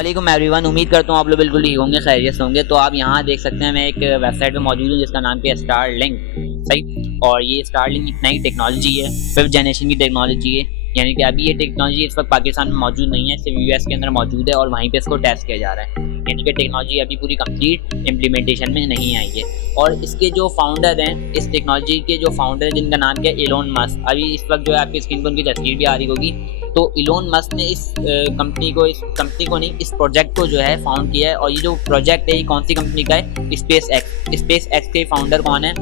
अस्सलामुअलैकुम एवरीवन, उम्मीद करता हूँ आप लोग बिल्कुल ठीक होंगे, खैरियत से होंगे। तो आप यहाँ देख सकते हैं मैं एक वेबसाइट पे मौजूद हूँ जिसका नाम है स्टारलिंक। सही, और ये स्टारलिंक एक नई टेक्नोलॉजी है, 5th जनरेशन की टेक्नोलॉजी है। यानी कि अभी ये टेक्नोलॉजी इस वक्त पाकिस्तान में मौजूद नहीं है, सिर्फ यूएस के अंदर मौजूद है और वहीं पे इसको टेस्ट किया जा रहा है। यानी कि टेक्नोलॉजी अभी पूरी कंप्लीट इम्प्लीमेंटेशन में नहीं आई है। और इसके जो फाउंडर हैं, इस टेक्नोलॉजी के जो फाउंडर हैं जिनका नाम क्या है एलोन मस्क, अभी इस वक्त जो है आपकी स्क्रीन पर उनकी तस्वीर भी आ रही होगी। तो एलोन मस्क ने इस कंपनी को नहीं, इस प्रोजेक्ट को जो है फाउंड किया है। और ये जो प्रोजेक्ट है ये कौन सी कंपनी का है? स्पेस एक्स के फाउंडर कौन है?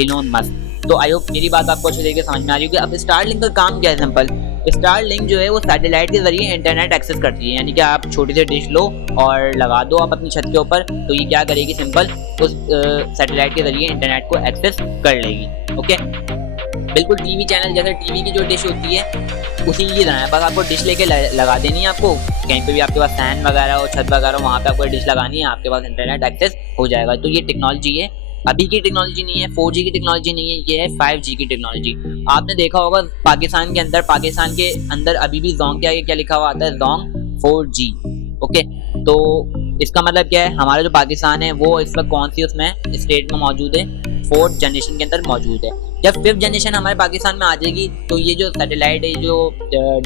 Elon Musk. तो आई होप मेरी बात आपको अच्छी तरीके से समझ में आ रही होगी। अब स्टारलिंक का काम क्या है? सिंपल, स्टारलिंक जो है वो सैटेलाइट के जरिए इंटरनेट एक्सेस करती है। यानी कि आप छोटी सी डिश लो और लगा दो आप अपनी छत के ऊपर, तो ये क्या करेगी? सिंपल उस सैटेलाइट के जरिए इंटरनेट को एक्सेस कर लेगी। ओके, बिल्कुल टीवी चैनल जैसे टीवी की जो डिश होती है उसी की तरह है, बस आपको डिश लेके लगा देनी है। आपको कहीं पे भी आपके पास फैन वगैरह हो, छत वगैरह हो, वहाँ पे आपको डिश लगानी है, आपके पास इंटरनेट एक्सेस हो जाएगा। तो ये टेक्नोलॉजी है, अभी की टेक्नोलॉजी नहीं है, 4G की टेक्नोलॉजी नहीं है, ये है 5G की टेक्नोलॉजी। आपने देखा होगा पाकिस्तान के अंदर अभी भी जोंग के आगे क्या लिखा हुआ आता है? Jong 4G। ओके, तो इसका मतलब क्या है? हमारा जो पाकिस्तान है वो इस वक्त कौन सी उसमें स्टेट में मौजूद है? 4th जनरेशन के अंदर मौजूद है। जब 5th जनरेशन हमारे पाकिस्तान में आ जाएगी तो ये जो सैटेलाइट है, जो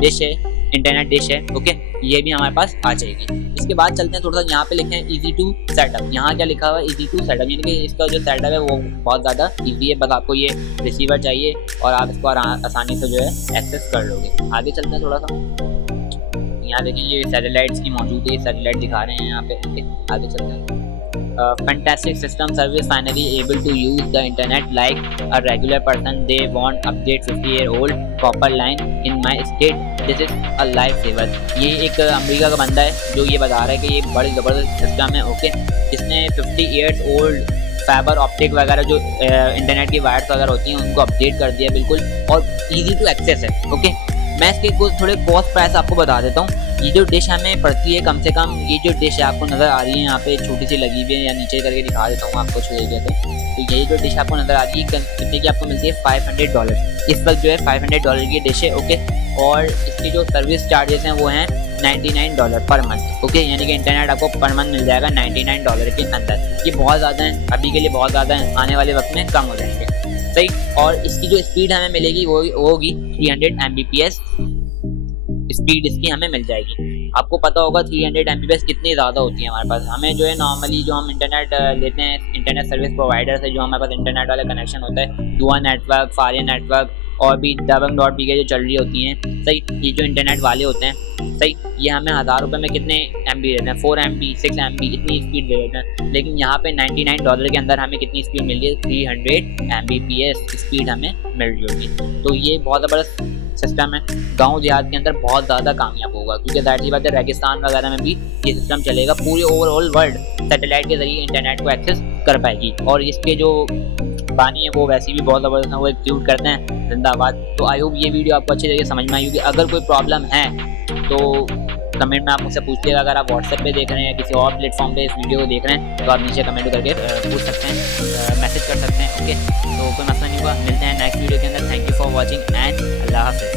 डिश है, इंटरनेट डिश है, ओके, ये भी हमारे पास आ जाएगी। इसके बाद चलते हैं थोड़ा सा, यहाँ पे लिखे हैं इजी टू सेटअप। यहाँ क्या लिखा हुआ है? इजी टू सेटअप, यानी कि इसका जो सेटअप है वो बहुत ज़्यादा इजी है। बस आपको ये रिसीवर चाहिए और आप इसको आसानी से जो है एक्सेस कर लोगे। आगे चलते हैं थोड़ा सा, यहाँ देखें ये सैटेलाइट्स की मौजूद है, सैटेलाइट दिखा रहे हैं यहाँ पे। आगे चलते हैं। Fantastic system service, finally able to use the internet like a regular person. They want update 50-year-old copper line in my state. This is a lifesaver. ये एक अमेरिका का बंदा है जो ये बता रहा है कि ये बड़ी ज़बरदस्त सिस्टम है। ओके, जिसने 50 years old फाइबर ऑप्टिक वगैरह जो इंटरनेट की वायर्स वगैरह होती हैं उनको अपडेट कर दिया बिल्कुल, और इजी टू एक्सेस है। ओके, मैं इसके कुछ थोड़े कॉस्ट प्राइस आपको बता देता हूँ। ये जो डिश हमें पड़ती है कम से कम, ये जो डिश है आपको नज़र आ रही है यहाँ पे छोटी सी लगी हुई है, या नीचे करके दिखा देता हूँ आपको छोटी जगह पे। तो ये जो डिश आपको नज़र आ रही है कितने की आपको मिलती है? $500। इस वक्त जो है $500 की डिश है। ओके, और इसकी जो सर्विस चार्जेस हैं वो हैं $99 पर मंथ। ओके, यानी कि इंटरनेट आपको पर मंथ मिल जाएगा $99 के अंदर। ये बहुत ज़्यादा है, अभी के लिए बहुत ज़्यादा है, आने वाले वक्त में कम हो जाएंगे। सही, और इसकी जो स्पीड हमें मिलेगी वो होगी 300 Mbps स्पीड इसकी हमें मिल जाएगी। आपको पता होगा 300 Mbps कितनी ज़्यादा होती है हमारे पास। हमें जो है नॉर्मली जो हम इंटरनेट लेते हैं इंटरनेट सर्विस प्रोवाइडर से, जो हमारे पास इंटरनेट वाला कनेक्शन होता है, दुआ नेटवर्क, फारिया नेटवर्क और भी दबंग.pk जो चल रही होती हैं, सही, ये जो इंटरनेट वाले होते हैं, सही, ये हमें 1000 रुपये में कितने MB देते हैं? 4 MB 6 MB इतनी स्पीड दे देते हैं। लेकिन यहाँ पे $99 के अंदर हमें कितनी स्पीड मिल रही है? 300 Mbps स्पीड हमें मिल रही होगी। तो ये बहुत ज़बरदस्त सिस्टम है, गांव देहात के अंदर बहुत ज़्यादा कामयाब होगा, क्योंकि जाहिर सी बात है रेगिस्तान वगैरह में भी ये सिस्टम चलेगा। पूरे ओवरऑल वर्ल्ड सैटेलाइट के जरिए इंटरनेट को एक्सेस कर पाएगी। और इसके जो बानी है वो वैसे भी बहुत ज़बरदस्त है, वो एक्टिवेट करते हैं, जिंदाबाद। तो आई होप ये वीडियो आपको अच्छी तरीके से समझ में आई होगी। अगर कोई प्रॉब्लम है तो कमेंट में आप मुझसे पूछिएगा। अगर आप व्हाट्सएप पे देख रहे हैं या किसी और प्लेटफॉर्म पे इस वीडियो को देख रहे हैं तो आप नीचे कमेंट करके पूछ सकते हैं, मैसेज कर सकते हैं। ओके, तो कोई मसला नहीं हुआ, मिलते हैं नेक्स्ट वीडियो के अंदर। Thank you for watching and अल्लाह हाफ़िज़।